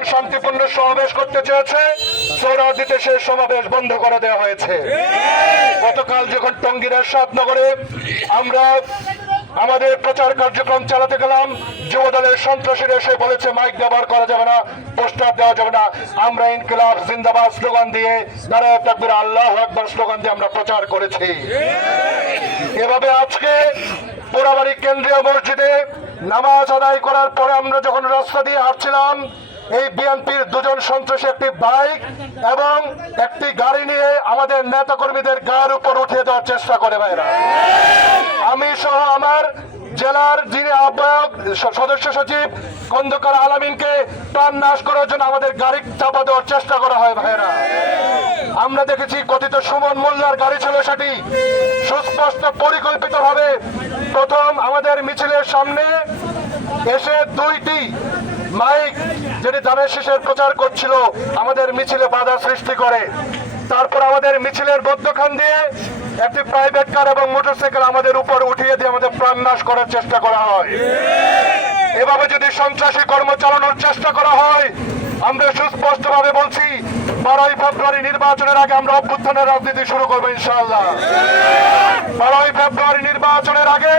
যখন শান্তিপূর্ণ সমাবেশ করতে চেয়েছে সোহরাওয়ার্দীতে সেই সমাবেশ বন্ধ করে দেওয়া হয়েছে। গতকাল যখন টঙ্গীর এরশাদনগরে আমরা আমাদের প্রচার কার্যক্রম চালাতে গেলাম, যুব দলের সন্ত্রাসীরা এসে বলেছে মাইক ব্যবহার করা যাবে না, পোস্টার দেওয়া যাবে না। আমরা ইনকিলাব জিন্দাবাদ স্লোগান দিয়ে, নারায়ে তাকবীর আল্লাহু আকবার স্লোগান দিয়ে আমরা প্রচার করেছি। এভাবে আজকে পোড়াবাড়ি কেন্দ্রীয় মসজিদে নামাজ আদায় করার পরে আমরা যখন রাস্তা দিয়ে হাঁটছিলাম, এই বিএনপির দুজন সন্ত্রাসী একটি বাইক এবং একটি গাড়ি নিয়ে আমাদের নেতা কর্মীদের গায়ের উপর উঠিয়ে দেওয়ার চেষ্টা করে। ভাইরা, আমি সহ আমার জেলার যিনি আহ্বায়ক সদস্য সচিব খন্দকার আলামিনকে প্রাণ নাশ করার জন্য আমাদের গাড়ি চাপা দেওয়ার চেষ্টা করা হয়। ভাইরা, আমরা দেখেছি কথিত সুমন মোল্লার গাড়ি ছিল, সেটি সুস্পষ্ট পরিকল্পিতভাবে প্রথম আমাদের মিছিলের সামনে এসে দুইটি মাইক যেটি ধানের শীষের প্রচার করছিল আমাদের মিছিলে বাধা সৃষ্টি করে। তারপর আমাদের মিছিলের মধ্যখান দিয়ে একটি প্রাইভেট কার এবং মোটরসাইকেল আমাদের উপর উঠিয়ে দিয়ে আমাদের প্রাণ নাশ করার চেষ্টা করা হয়। এভাবে যদি সন্ত্রাসী কর্ম চালানোর চেষ্টা করা হয়, আমরা সুস্পষ্টভাবে বলছি 12ই ফেব্রুয়ারি নির্বাচনের আগে আমরা অভ্যুত্থানের রাজনীতি শুরু করবো ইনশাআল্লাহ। 12ই ফেব্রুয়ারি নির্বাচনের আগে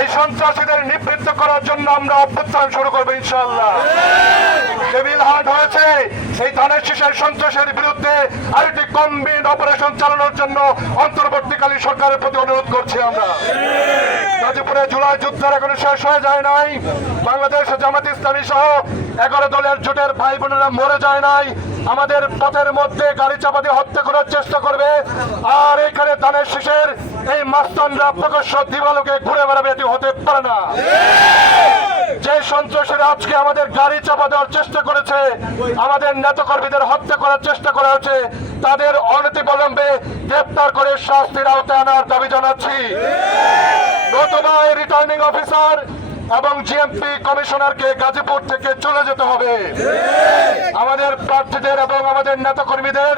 এই সন্ত্রাসীদের নিবৃত্ত করার জন্য আমরা অভ্যুত্থান শুরু করবো ইনশাআল্লাহ। টেবিল হাট হয়েছে, এই ধানের শীষের সন্ত্রাসের বিরুদ্ধে আরেকটি কম্বিন অপারেশন চালানোর জন্য অন্তর্বর্তীকালীন সরকারের প্রতি অনুরোধ করছি আমরা। গাজীপুরে জুলাই যুদ্ধের এখনো শেষ হয়ে যায় নাই। বাংলাদেশ জামাত ইসলামী সহ 11 দলের জোটের ভাই বোনেরা মরে যায় নাই। আমাদের পথের মধ্যে গাড়ি চাপা দিয়ে হত্যা করার চেষ্টা করবে, আর এখানে ধানের শীষের এই মাস্তানরা প্রকাশ্য দিবালোকে ঘুরে বেড়াবে, এটি হতে পারে না। যে সন্ত্রাসীরা আজকে আমাদের গাড়ি চাপা দেওয়ার চেষ্টা করেছে, আমাদের নেতাকর্মীদের হত্যা করার চেষ্টা করা হয়েছে, তাদের অনতিবিলম্বে গ্রেপ্তার করে শাস্তির আওতায় আনার দাবি জানাচ্ছি। নতুবা রিটার্নিং অফিসার এবং জিএমপি কমিশনারকে গাজীপুর থেকে চলে যেতে হবে। আমাদের প্রার্থীদের এবং আমাদের নেতাকর্মীদের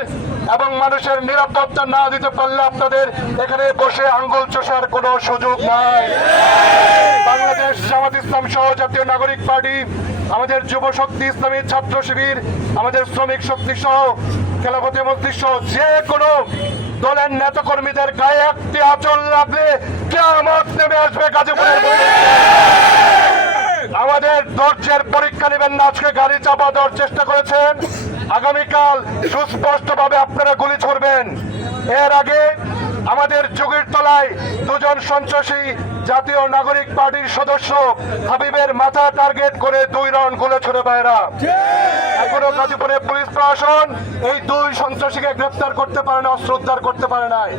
এবং মানুষের নিরাপত্তা না দিতে পারলে আপনাদের এখানে বসে আঙ্গুল চষার কোনো সুযোগ নাই। বাংলাদেশ জামাত ইসলাম সহ জাতীয় নাগরিক পার্টি, আমাদের যুব শক্তি, ইসলামী ছাত্র শিবির, আমাদের শ্রমিক শক্তি সহ খেলাফতে মজলিস সহ যে কোনো দলের নেতাকর্মীদের গায়ে একটি আঁচল লাগলে কিয়ামত নেমে আসবে গাজীপুরের। আমাদের ধৈর্যের পরীক্ষা নেবেন না। আজকে গাড়ি চাপা দেওয়ার চেষ্টা করেছেন, আগামীকাল সুস্পষ্টভাবে আপনারা গুলি ছুড়বেন। এর আগে আমাদের যুগের তলায় দুজন সন্ত্রাসী জাতীয় নাগরিক পার্টির সদস্য হাবিবের মাথা টার্গেট করে 2 রাউন্ড গুলি ছুড়ে। বাইরা, এখনো গাজীপুরে পুলিশ প্রশাসন এই 2 সন্ত্রাসীকে গ্রেফতার করতে পারে না, অস্ত্র উদ্ধার করতে পারে নাই।